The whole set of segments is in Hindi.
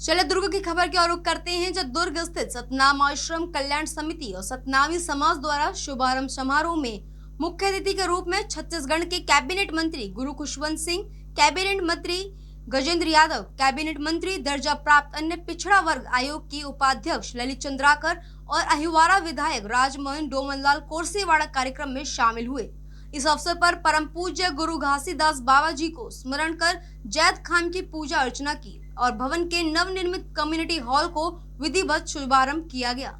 चले दुर्ग की खबर की ओर रुख करते हैं, जब दुर्ग स्थित सतनाम आश्रम कल्याण समिति और सतनामी समाज द्वारा शुभारंभ समारोह में मुख्य अतिथि के रूप में छत्तीसगढ़ के कैबिनेट मंत्री गुरु खुशवंत सिंह, कैबिनेट मंत्री गजेंद्र यादव, कैबिनेट मंत्री दर्जा प्राप्त अन्य पिछड़ा वर्ग आयोग की उपाध्यक्ष ललित चंद्राकर और अहिवारा विधायक राजमोहन डोमनलाल कोरसेवाड़ा कार्यक्रम में शामिल हुए। इस अवसर पर परम पूज्य गुरु घासीदास बाबा जी को स्मरण कर जैद खान की पूजा अर्चना की और भवन के नवनिर्मित कम्युनिटी हॉल को विधिवत शुभारंभ किया गया।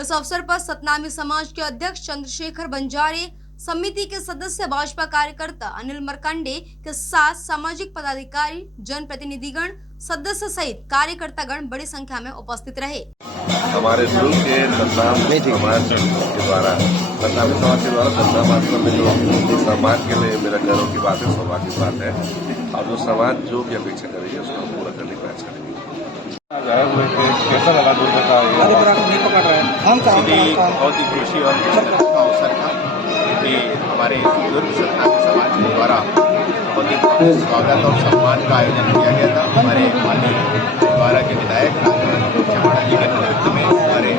इस अवसर पर सतनामी समाज के अध्यक्ष चंद्रशेखर बंजारे, समिति के सदस्य, भाजपा कार्यकर्ता अनिल मरकंडे के साथ सामाजिक पदाधिकारी, जनप्रतिनिधिगण, सदस्य सहित कार्यकर्तागण बड़ी संख्या में उपस्थित रहे। हमारे दुर्ग के सतनामी समाज के द्वारा सतनाम आश्रम में जो समाज के लिए मेरा गर्व की बात है, सौभाग्य की बात है और जो समाज जो भी अपेक्षा करेगी उसको हम पूरा करने का प्रयास करेंगे। कैसा लगा दुर्ग का बहुत ही खुशी और अवसर था कि हमारे दुर्ग सतनामी समाज के द्वारा बहुत ही स्वागत और सम्मान का आयोजन किया गया था। हमारे माननीय द्वारा के विधायक चमाड़ा जी के नेतृत्व में हमारे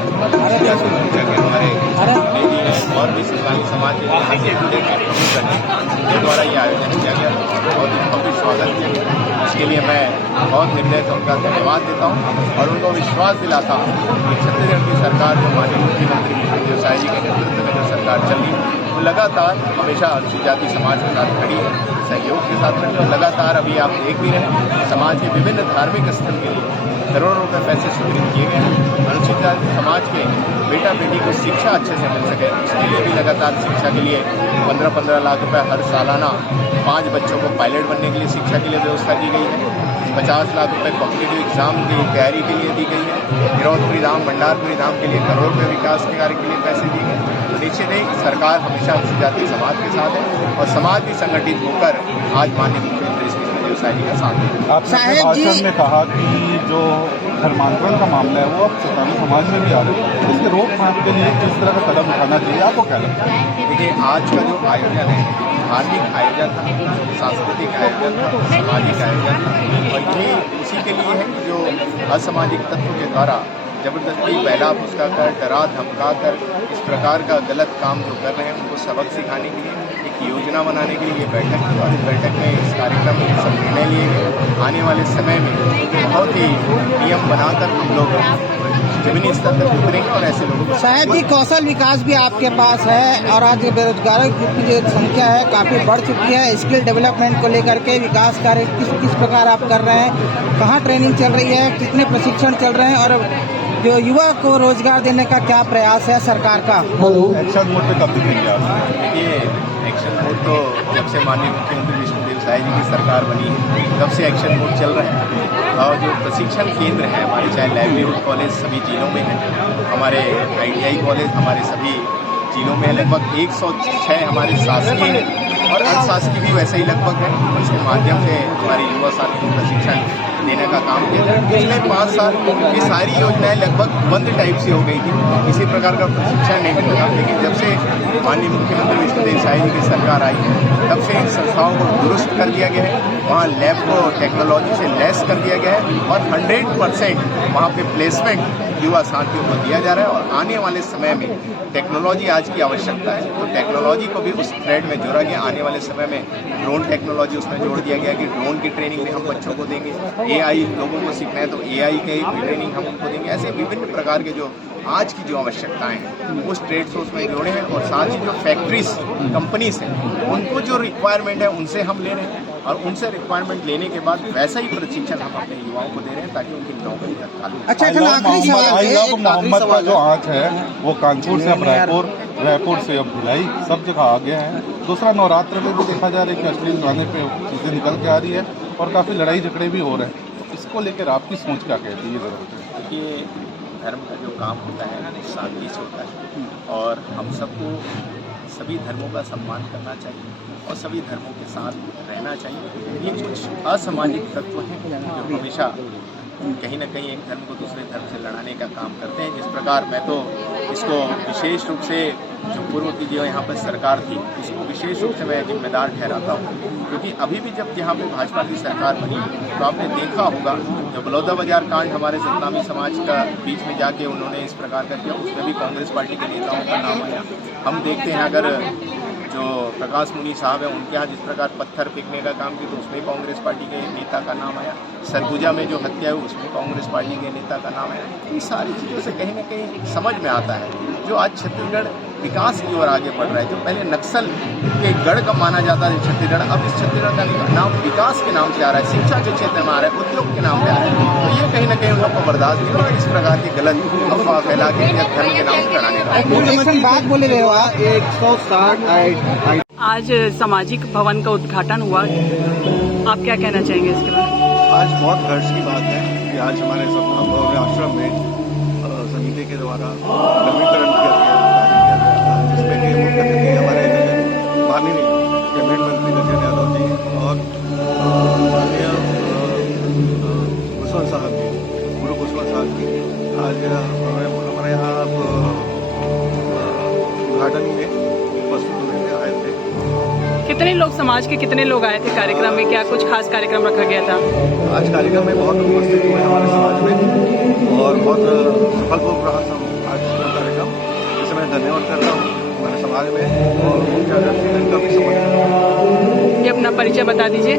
और भी सतनामी समाज के जुड़े के द्वारा ये आयोजन किया गया। बहुत ही भव्य स्वागत किया, इसके लिए मैं बहुत हृदय से उनका धन्यवाद देता हूँ और उनको विश्वास दिलाता हूँ कि छत्तीसगढ़ की सरकार जो माननीय मुख्यमंत्री विष्णुदेव साय जी के नेतृत्व में जो सरकार चल रही है वो लगातार हमेशा अनुसूचित जाति समाज के साथ खड़ी है, सहयोग के साथ खड़ी है। लगातार अभी आप देख भी रहे हैं समाज के विभिन्न धार्मिक स्थल के लिए करोड़ों रुपए पैसे स्वीकृत किए गए हैं। अनुसूचित जाति समाज के बेटा बेटी को शिक्षा अच्छे से मिल सके, इसके लिए भी लगातार शिक्षा के लिए 15-15 लाख रुपए हर सालाना 5 बच्चों को पायलट बनने के लिए शिक्षा के लिए व्यवस्था की गई है। 50 लाख रुपए कॉम्पिटिटिव एग्जाम की तैयारी के लिए दी गई है। गिरौदपुरी धाम, भंडारपुरी धाम के लिए करोड़ रुपए विकास के कार्य के लिए पैसे दिए गए। तो निश्चित ही सरकार हमेशा अनुसूचित जाति समाज के साथ है और समाज भी संगठित होकर आज माननीय मुख्यमंत्री श्री विष्णुदेव साय जी का साथ है। आपने भाषण में कहा कि जो धर्मांतरण का मामला है वो अब सतनामी समाज में भी आ रहा है, इसके रोकथाम के लिए किस तरह का कदम उठाना चाहिए, आपको क्या लगता है? देखिए, आज का जो आयोजन है धार्मिक आयोजन था, सांस्कृतिक आयोजन था, सामाजिक आयोजन था और ये उसी के लिए है कि जो असामाजिक तत्व के द्वारा जबरदस्ती बहला फुसका कर, डरा धमका कर इस प्रकार का गलत काम जो कर रहे हैं उनको सबक सिखाने के लिए एक योजना बनाने के लिए ये बैठक हुआ। इस बैठक में इस कार्यक्रम में सब निर्णय लिए गए। आने वाले समय में बहुत ही नियम बनाकर हम लोग जमीनी स्तर तक उतरेंगे और ऐसे लोगों साहब जी कौशल विकास भी आपके पास है और आज बेरोजगारों की जो संख्या है काफ़ी बढ़ चुकी है। स्किल डेवलपमेंट को लेकर के विकास कार्य किस प्रकार आप कर रहे हैं, कहाँ ट्रेनिंग चल रही है, कितने प्रशिक्षण चल रहे हैं और जो युवा को रोजगार देने का क्या प्रयास है सरकार का? एक्शन मोड पे कब दिखेंगे आप? देखिए, एक्शन मोड तो जब से माननीय मुख्यमंत्री विष्णुदेव साय जी की सरकार बनी है तब से एक्शन मोड चल रहा है और जो प्रशिक्षण केंद्र है हमारे, चाहे लाइवलीहुड कॉलेज सभी जिलों में है, हमारे ITI कॉलेज हमारे सभी जिलों में लगभग 106 हमारे शासकीय हैं और अशासकीय भी वैसे ही लगभग है। इसके माध्यम से हमारे युवा साथी प्रशिक्षण देने का काम किया जाए। पिछले 5 साल ये सारी योजनाएं लगभग बंद टाइप से हो गई थी, किसी प्रकार का प्रशिक्षण नहीं मिल रहा, लेकिन जब से माननीय मुख्यमंत्री विष्णुदेव साय जी की सरकार आई है तब से इन संस्थाओं को दुरुस्त कर दिया गया है, वहाँ लैब को टेक्नोलॉजी से लैस कर दिया गया है और 100% वहाँ पे प्लेसमेंट युवा साथियों को दिया जा रहा है और आने वाले समय में टेक्नोलॉजी आज की आवश्यकता है तो टेक्नोलॉजी को भी उस थ्रेड में जोड़ा गया। आने वाले समय में ड्रोन टेक्नोलॉजी उसमें जोड़ दिया गया कि ड्रोन की ट्रेनिंग भी हम बच्चों को देंगे। AI लोगों को सीखना है तो AI की ट्रेनिंग हम उनको देंगे। ऐसे विभिन्न प्रकार के जो आज की जो आवश्यकताएं हैं उस ट्रेड से उसमें जोड़े हैं और साथ ही जो फैक्ट्रीज कंपनीज हैं उनको जो रिक्वायरमेंट है उनसे हम ले रहे हैं और उनसे रिक्वायरमेंट लेने के बाद वैसा ही प्रशिक्षण हम अपने युवाओं को दे रहे हैं ताकि उनकी नौकरी तत्काल। अच्छा, मोहम्मद का जो आँच है वो कानपुर से अब रायपुर से अब भिलाई सब जगह आ गया है। दूसरा, नवरात्र में भी देखा जा रहा है कि अश्लील गाने पे चीज़ें निकल के आ रही है और काफ़ी लड़ाई झगड़े भी हो रहे हैं, तो इसको लेकर आपकी सोच क्या कहती है? देखिए, धर्म का जो काम होता है वो शांति से होता है और हम सबको सभी धर्मों का सम्मान करना चाहिए और सभी धर्मों के साथ रहना चाहिए। ये कुछ असामाजिक तत्व हैं जो हमेशा कहीं ना कहीं एक धर्म को दूसरे धर्म से लड़ाने का काम करते हैं। जिस प्रकार मैं तो इसको विशेष रूप से जो पूर्व की जो यहाँ पर सरकार थी उसको विशेष रूप से मैं जिम्मेदार ठहराता हूँ, क्योंकि अभी भी जब यहाँ पे भाजपा की सरकार बनी तो आपने देखा होगा जो बलौदा बाजार कांड हमारे सतनामी समाज का बीच में जाके उन्होंने इस प्रकार का किया, उसमें भी कांग्रेस पार्टी के नेताओं का नाम आया। हम देखते हैं अगर जो प्रकाश मुनि साहब हैं उनके यहाँ जिस प्रकार पत्थर फेंकने का काम किया तो उसमें कांग्रेस पार्टी के नेता का नाम आया। सरगुजा में जो हत्या हुई उसमें कांग्रेस पार्टी के नेता का नाम आया। ये सारी चीज़ों से कहीं ना कहीं समझ में आता है जो आज छत्तीसगढ़ विकास की ओर आगे बढ़ रहा है। जो पहले नक्सल के गढ़ का माना जाता है छत्तीसगढ़, अब इस छत्तीसगढ़ का नाम विकास के नाम से आ रहा है, शिक्षा के क्षेत्र में आ रहा है, उद्योग के नाम पे आ रहा है। तो ये कहीं ना कहीं उन लोग को बर्दाश्त नहीं होगा इस प्रकार की गलत अफवाह फैला के या धर्म के नाम से लड़ाने का। इलेक्शन बात बोले रहे हो आप 160 आज सामाजिक भवन का उद्घाटन हुआ, आप क्या कहना चाहेंगे इसके बारे में? आज बहुत हर्ष की बात है कि आज हमारे सतनाम भव्य आश्रम में समिति के द्वारा नवीनीकरण किया गया, जिसमें कि मुख्य अतिथि हमारे माननीय कैबिनेट मंत्री गजेंद्र यादव जी और माननीय खुशवंत साहब जी, गुरु खुशवंत साहब जी आज हमारे यहाँ उद्घाटन में उपस्थित होने में आए थे। कितने लोग, समाज के कितने लोग आए थे कार्यक्रम में? क्या कुछ खास कार्यक्रम रखा गया था? आज कार्यक्रम में बहुत उपस्थित हुए हमारे समाज में और बहुत सफलपूर्वक रहा आज का कार्यक्रम, जिसे मैं धन्यवाद करता हूँ हमारे समाज में और मुख्य अतिथि इनका भी समर्थन। ये अपना परिचय बता दीजिए।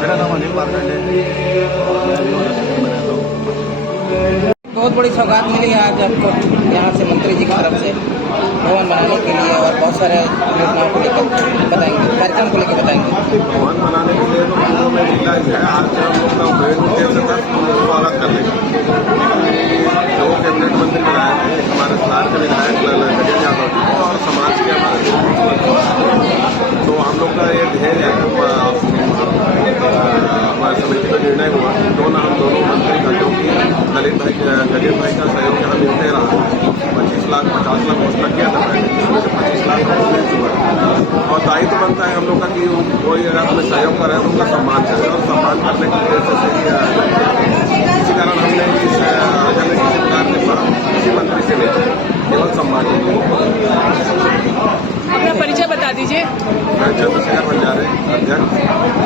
मेरा नाम अनिल मार्कंडे है और बहुत बड़ी सौगात मिली है आज आपको यहाँ से मंत्री जी की तरफ से भवन बनाने के लिए और बहुत सारे योजनाओं को लेकर बताएंगे, कार्यक्रम को लेकर बताएंगे। भवन बनाने के लिए तो पूर्व में जिला है, आज हम लोग का वेट से तक स्वागत कर लेंगे। दो कैबिनेट मंत्री बनाए थे, हमारे शहर के विधायक गजेंद्र यादव जी और समाज के हमारे, तो हम लोग का ये ध्येय है, हमारे समिति का निर्णय हुआ क्यों ना हम दोनों मंत्री का, क्योंकि ललित भाई गजेंद्र भाई का सहयोग यहाँ मिलते रहा। 25 लाख 50 लाख घोषणा किया था मैंने, जिसमें से 25 लाख मिल चुका और दायित्व बनता है हम लोग का कि कोई अगर हमें सहयोग करे तो उनका सम्मान करें और सम्मान करने की वजह से इसी कारण हमने इस आयोजन की सरकार ने किसी मंत्री से नहीं केवल सम्मान अपना परिचय बता दीजिए। मैं चंद्रशेखर बंजारे, अध्यक्ष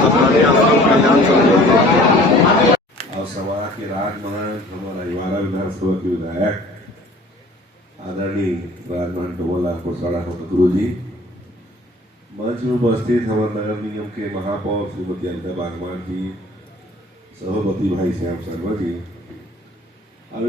सतनामी आश्रम कल्याण समिति और समाज के राजमहल हमारा हिवारा विधानसभा के विधायक आदरणीय राजमहल टोला कुरसाड़ा गुरु जी, मंच में उपस्थित हमारे नगर निगम के महापौर श्रीमती अनिता बागवान जी, सभापति भाई श्याम शर्मा जी और